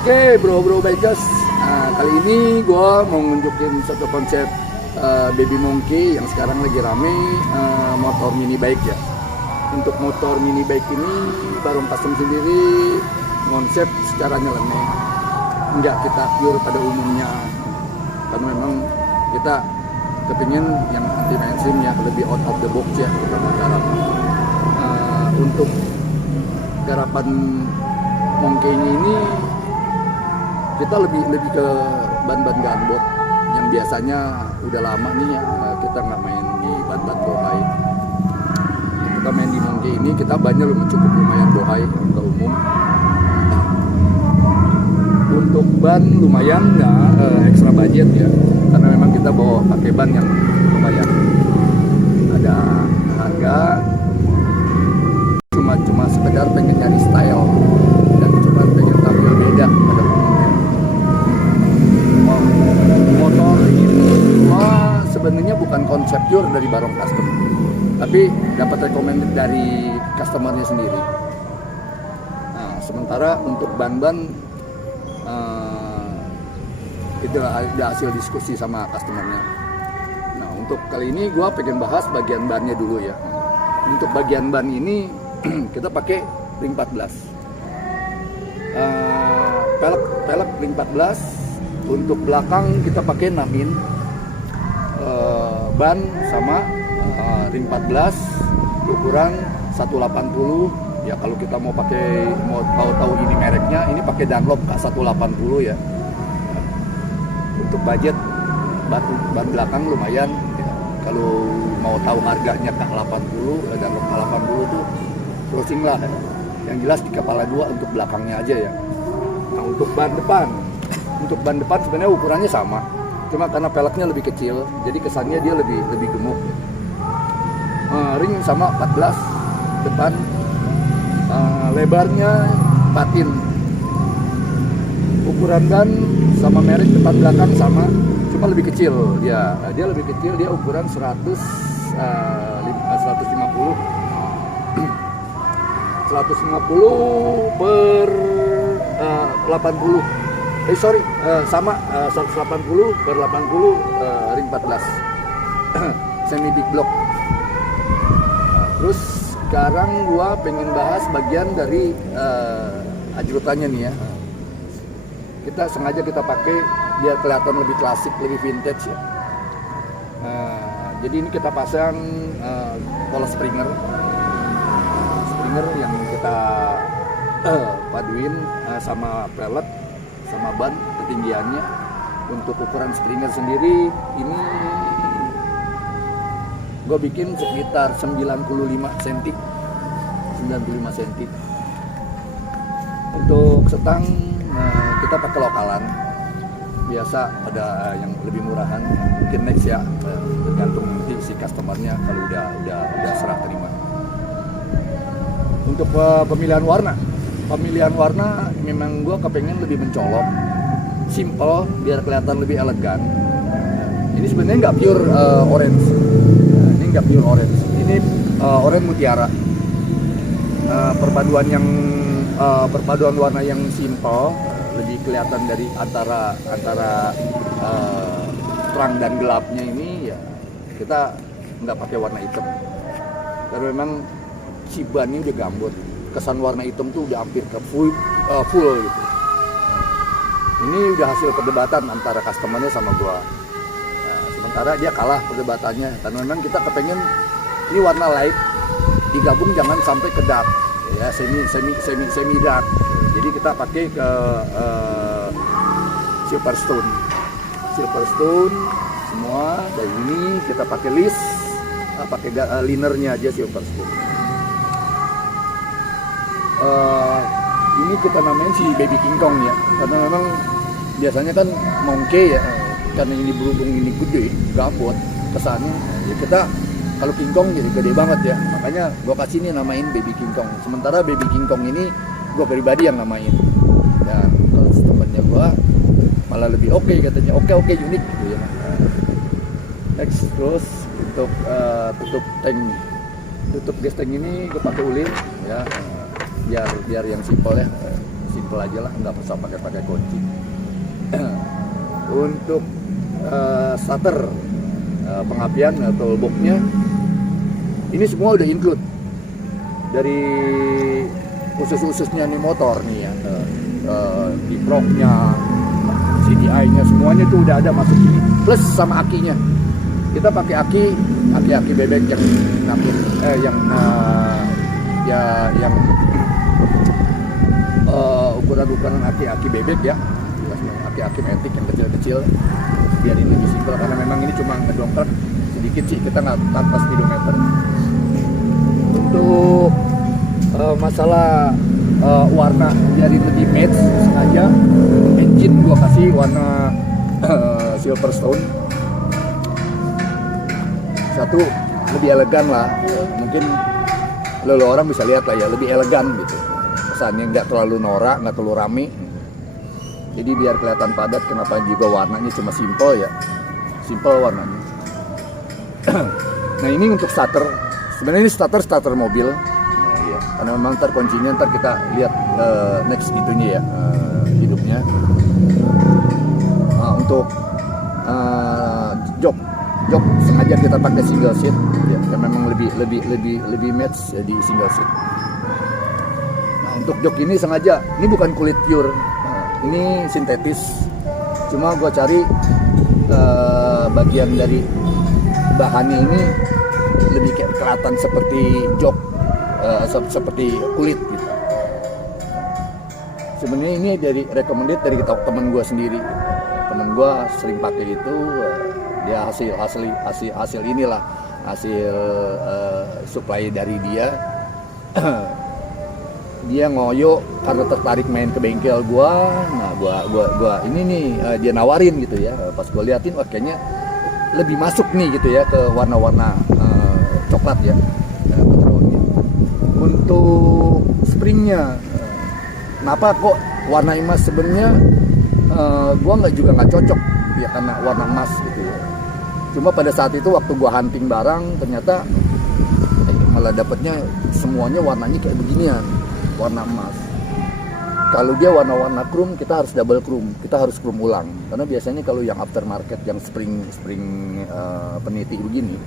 Oke, bro bikers. Kali ini gue mau nunjukin satu konsep baby monkey yang sekarang lagi rame, motor mini bike ya. Untuk motor mini bike ini Barong Custom sendiri konsep secara nyeleneh, enggak kita pure pada umumnya, karena memang kita kepingin yang anti mainstream ya, lebih out of the box ya kita mau garap. Untuk garapan monkey-nya ini kita lebih ke ban-ban gunboat yang biasanya udah lama nih ya, kita nggak main di ban-ban bohai. Kita main di monkey ini kita bannya cukup lumayan bohai untuk umum. Untuk ban lumayan nggak ekstra budget ya, karena memang kita bawa pakai ban yang lumayan ada harga, cuma sekedar pengen nyari style dan cuma pengen tampil beda pada umumnya. Motor ini sebenarnya bukan konsep pure dari Barong Custom, tapi dapat recommended dari customernya sendiri. Nah, sementara untuk ban-ban itu ada hasil diskusi sama customernya. Nah, untuk kali ini gue pengen bahas bagian bannya dulu ya. Untuk bagian ban ini kita pakai ring 14, pelek ring 14. Untuk belakang kita pakai 6 in ban sama ring 14 ukuran 180 ya. Kalau kita mau tahu ini mereknya, ini pakai Dunlop K180 ya. Untuk budget ban belakang lumayan ya. Kalau mau tahu harganya K80, Dunlop K80 itu closing lah ya. Yang jelas di kepala dua untuk belakangnya aja ya. Nah, untuk ban depan sebenarnya ukurannya sama, cuma karena peleknya lebih kecil jadi kesannya dia lebih gemuk. Ring sama 14 depan, lebarnya 4 in. Ukuran ban sama merek depan belakang sama, cuma lebih kecil dia lebih kecil, dia ukuran 150 per 80. Sama 180 per 80 ring 14 semi big block. Terus sekarang gua pengen bahas bagian dari ajrutannya nih ya. Kita sengaja pakai biar kelihatan lebih klasik, lebih vintage ya. Jadi ini kita pasang pola springer yang kita paduin sama pellet sama ban ketinggiannya. Untuk ukuran springer sendiri ini gue bikin sekitar 95 cm. Untuk setang kita pakai lokalan biasa, ada yang lebih murahan mungkin next ya, tergantung nanti si customernya kalau udah serah terima. Untuk pemilihan warna memang gue kepengen lebih mencolok, simple biar kelihatan lebih elegan. Ini sebenarnya nggak pure orange, ini orange mutiara. Perpaduan warna yang simple lebih kelihatan dari antara terang dan gelapnya ini ya. Kita nggak pakai warna hitam karena memang si ban ini udah gambut, kesan warna hitam tuh udah hampir ke full gitu. Ini udah hasil perdebatan antara customernya sama gua. Sementara dia kalah perdebatannya karena memang kita kepengen ini warna light digabung, jangan sampai ke dark ya, semi dark. Jadi kita pakai ke silverstone semua. Dan ini kita pakai list, pakai linernya aja silverstone. Ini kita namain si baby King Kong ya, karena memang biasanya kan monkey ya, karena ini berhubung ini gede gabut kesannya ya. Kita kalau King Kong jadi gede banget ya, makanya gue kasih ini namain baby King Kong. Sementara baby King Kong ini gue pribadi yang namain, dan kalau temennya gue malah lebih oke katanya, oke unik gitu ya. Next, terus untuk tutup gas tank ini gue pakai ulin ya, biar yang simpel ya, simple aja lah, nggak usah pakai kunci. Untuk starter, pengapian atau boxnya ini semua udah include dari khususnya nih motor nih ya, di proknya, CDI-nya semuanya tuh udah ada masuk sini, plus sama akinya. Kita pakai aki bebek yang ukuran aki bebek ya, aki metik yang kecil-kecil, biar ini lebih simpel karena memang ini cuma ngedongkrak sedikit sih, kita nggak tanpa speedometer. Untuk masalah warna biar lebih match, sengaja engine gua kasih warna Silverstone. Satu, lebih elegan lah, mungkin orang bisa lihat lah ya, lebih elegan gitu, kesannya nggak terlalu norak, nggak terlalu rame, jadi biar kelihatan padat. Kenapa juga warnanya cuma simple ya, simple warnanya. Nah ini untuk starter, sebenarnya ini starter mobil, karena memang ntar kuncinya ntar kita lihat next itunya ya, hidupnya. Untuk jok sengaja kita pakai single seat ya, yang memang lebih match ya, di single seat. Nah untuk jok ini sengaja, ini bukan kulit pure, ini sintetis, cuma gua cari bagian dari bahannya ini lebih kayak kelihatan seperti jok, seperti kulit gitu. Sebenarnya ini dari recommended dari teman gue sendiri. Teman gue sering pakai itu, dia hasil inilah, hasil supply dari dia. Dia ngoyo karena tertarik main ke bengkel gue. Nah gua ini nih, dia nawarin gitu ya. Pas gue liatin, wah kayaknya lebih masuk nih gitu ya ke warna-warna coklat ya. Untuk springnya, kenapa kok warna emas? Sebenarnya gua nggak cocok ya karena warna emas gitu ya. Cuma pada saat itu waktu gua hunting barang, ternyata malah dapetnya semuanya warnanya kayak beginian, warna emas. Kalau dia warna-warna chrome, kita harus double chrome, kita harus chrome ulang. Karena biasanya kalau yang aftermarket, yang spring peniti begini,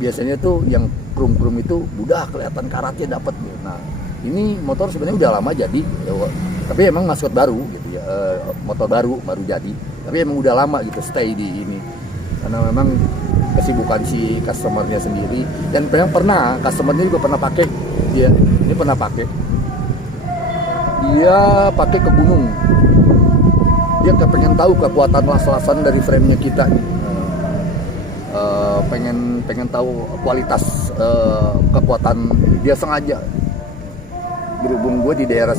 biasanya tuh yang chrome itu udah kelihatan karatnya dapat. Nah ini motor sebenarnya udah lama jadi, tapi emang maskot baru gitu ya, motor baru jadi, tapi emang udah lama gitu stay di ini, karena memang kesibukan si customernya sendiri. Dan memang pernah customernya juga pernah pakai, ini pernah pakai, dia pakai ke gunung, dia pengen tahu kekuatan las-lasan dari framenya kita nih. Pengen tahu kualitas kekuatan, dia sengaja. Berhubung gue di daerah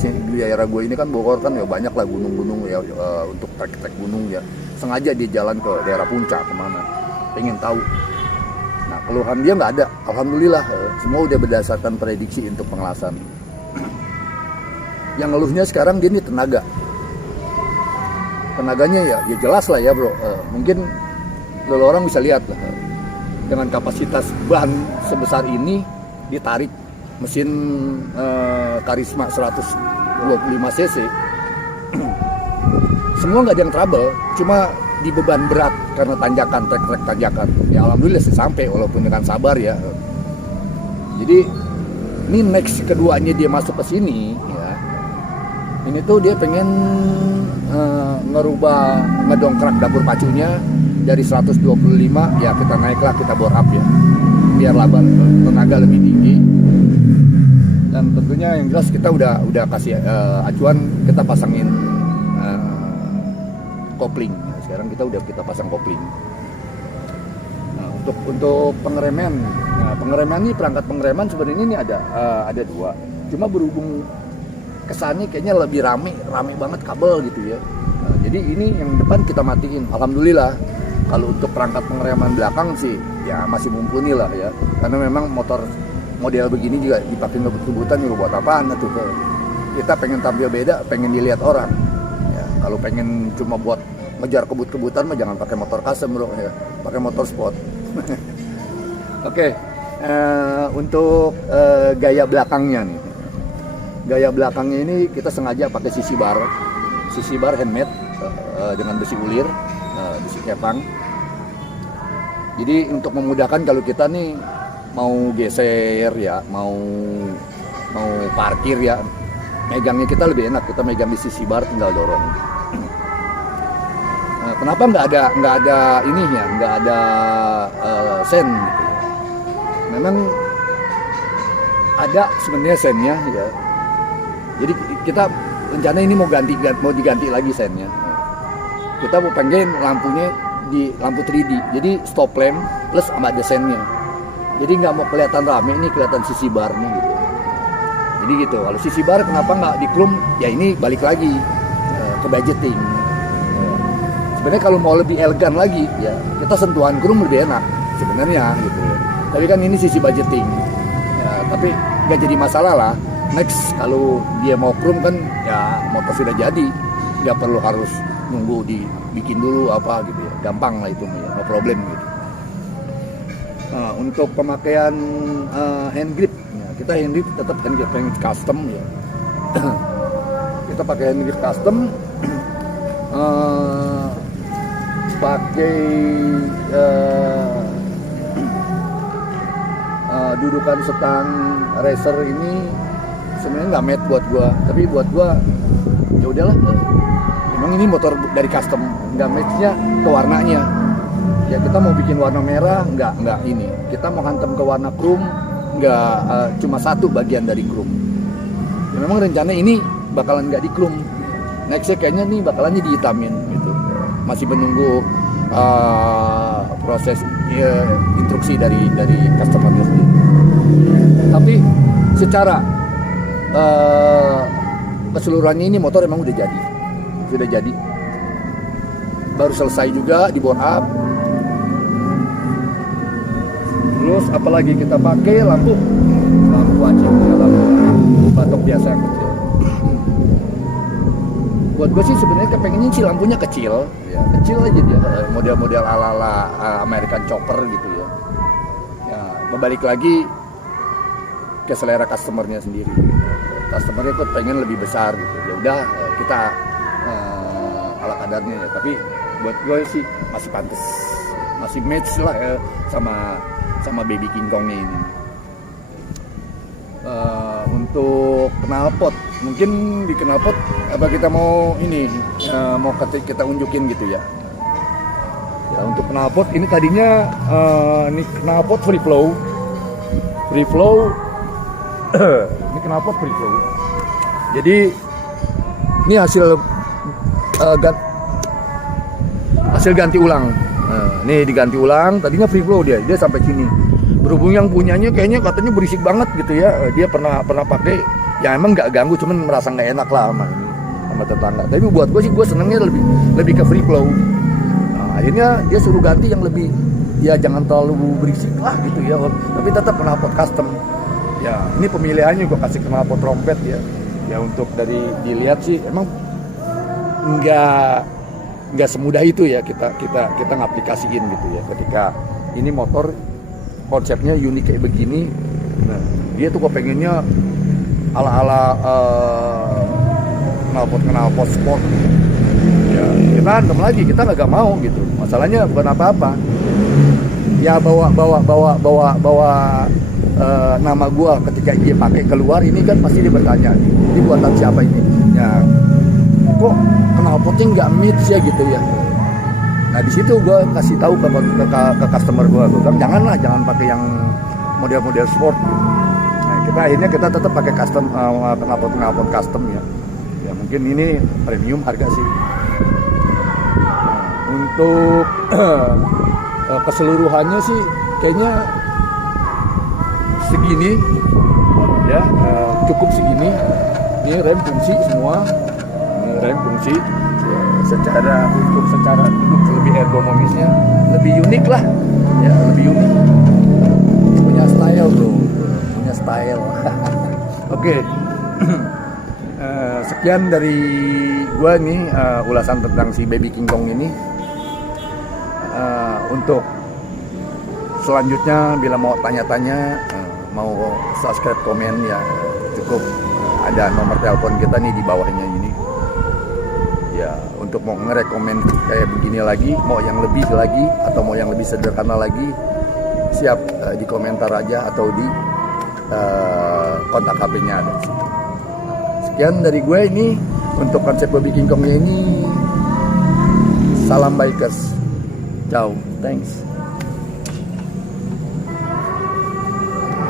gue ini kan Bogor kan ya banyak lah gunung-gunung ya, untuk trek gunung ya, sengaja dia jalan ke daerah puncak kemana, pengen tahu. Nah keluhan dia nggak ada, alhamdulillah, semua udah berdasarkan prediksi untuk pengelasan. Yang ngeluhnya sekarang dia ini tenaganya ya jelas lah ya bro, mungkin orang bisa lihat lah, dengan kapasitas ban sebesar ini ditarik mesin Karisma 125 cc semua nggak ada yang trouble, cuma di beban berat karena tanjakan, trek tanjakan ya, alhamdulillah sampai walaupun dengan sabar ya. Jadi ini next keduanya dia masuk ke sini ya, ini tuh dia pengen ngedongkrak dapur pacunya dari 125 ya, kita naiklah, kita bore up ya, biar tenaga lebih tinggi. Dan tentunya yang jelas kita udah kasih acuan, kita pasangin kopling. Nah, sekarang kita pasang kopling. Nah, untuk pengereman, ini perangkat pengereman sebenarnya ini ada dua. Cuma berhubung kesannya kayaknya lebih rame banget kabel gitu ya. Nah, jadi ini yang depan kita matiin. Alhamdulillah. Kalau untuk perangkat pengereman belakang sih ya masih mumpuni lah ya, karena memang motor model begini juga dipakai ngebut-ngebutan juga buat apaan tuh. Kita pengen tampil beda, pengen dilihat orang ya. Kalau pengen cuma buat ngejar kebut-kebutan mah jangan pakai motor custom bro ya, pakai motor sport. Oke, untuk gaya belakangnya nih, gaya belakangnya ini kita sengaja pakai sisi bar handmade dengan besi ulir, besi kepang. Jadi untuk memudahkan kalau kita nih mau geser ya, mau parkir ya, megangnya kita lebih enak, kita megang di sisi bar tinggal dorong. Kenapa nggak ada ininya, nggak ada sen gitu. Memang ada sebenarnya sennya ya. Jadi kita rencana ini mau diganti lagi sennya. Kita mau pengen lampunya di lampu 3D, jadi stop lamp plus sama ada sennya. Jadi nggak mau kelihatan rame, ini kelihatan sisi barnya gitu. Jadi gitu. Kalau sisi bar kenapa nggak di chrome? Ya ini balik lagi ke budgeting. Sebenarnya kalau mau lebih elegan lagi, ya kita sentuhan chrome lebih enak sebenarnya gitu. Tapi kan ini sisi budgeting. Ya, tapi nggak jadi masalah lah. Next kalau dia mau chrome kan ya motor sudah jadi, nggak perlu harus nunggu dibikin dulu apa gitu ya, gampang lah itu ya, no problem gitu. Nah, untuk pemakaian hand grip, ya, kita hand grip tetap hand grip custom ya. Kita pakai hand grip custom, pakai dudukan setang racer ini sebenarnya nggak made buat gua, tapi buat gua ya udahlah. Memang ini motor dari custom, nggak matchnya ke warnanya. Ya kita mau bikin warna merah, nggak ini. Kita mau hantam ke warna chrome, nggak cuma satu bagian dari chrome. Ya memang rencana ini bakalan nggak di chrome. Nextnya kayaknya nih bakalannya dihitamin gitu. Masih menunggu proses instruksi dari customer-nya sendiri. Tapi secara keseluruhannya ini motor emang sudah jadi, baru selesai juga di bone up. Terus apalagi kita pakai lampu wajib ya, lampu batok biasa yang kecil. Buat gue sih sebenarnya kepengennya sih lampunya kecil aja dia, model-model ala American Chopper gitu ya. Ya berbalik lagi ke selera customernya sendiri. Customernya kok pengen lebih besar gitu. Ya udah kita ala kadarnya ya. Tapi buat gue sih masih pantas, masih match lah ya, sama Baby King Kongnya ini. Untuk knalpot, mungkin di knalpot apa kita mau ini mau kita unjukin gitu ya. Ya untuk knalpot ini tadinya ini knalpot free flow. Ini knalpot free flow. Jadi ini hasil ganti ulang. Nih diganti ulang, tadinya free flow dia sampai sini. Berhubung yang punyanya kayaknya katanya berisik banget gitu ya. Dia pernah pakai, ya emang nggak ganggu, cuman merasa nggak enak lah sama tetangga. Tapi buat gue sih gue senengnya lebih ke free flow. Nah, akhirnya dia suruh ganti yang lebih, ya jangan terlalu berisik lah gitu ya. Tapi tetap knalpot custom. Ya ini pemilihannya gue kasih knalpot trompet ya. Ya untuk dari dilihat sih emang nggak semudah itu ya kita ngaplikasiin gitu ya. Ketika ini motor konsepnya unik kayak begini, nah dia tuh kok pengennya ala knalpot sport. Ya kita antem lagi, kita nggak mau gitu. Masalahnya bukan apa-apa. Ya bawa nama gua ketika dia pakai keluar ini kan pasti dia bertanya, ini buatan siapa ini? Ya kok knalpotnya nggak match ya gitu ya. Nah di situ gue kasih tahu ke customer gue bilang jangan pakai yang model-model sport. Nah akhirnya kita tetap pakai custom knalpot custom ya. Ya mungkin ini premium harga sih. Nah, untuk keseluruhannya sih kayaknya segini ya, cukup segini. Ini rem fungsi semua, secara duduk lebih ergonomisnya lebih unik lah ya, lebih unik, punya style bro, punya style. Oke. Sekian dari gua nih ulasan tentang si Baby King Kong ini. Untuk selanjutnya bila mau tanya-tanya, mau subscribe, komen ya cukup ada nomor telepon kita nih di bawahnya ini. Ya, untuk mau ngerekomen kayak begini lagi, mau yang lebih lagi atau mau yang lebih sederhana lagi, siap di komentar aja atau di kontak HP-nya ada di situ. Sekian dari gue ini untuk konsep Bobby King Kongnya ini. Salam bikers. Ciao, thanks.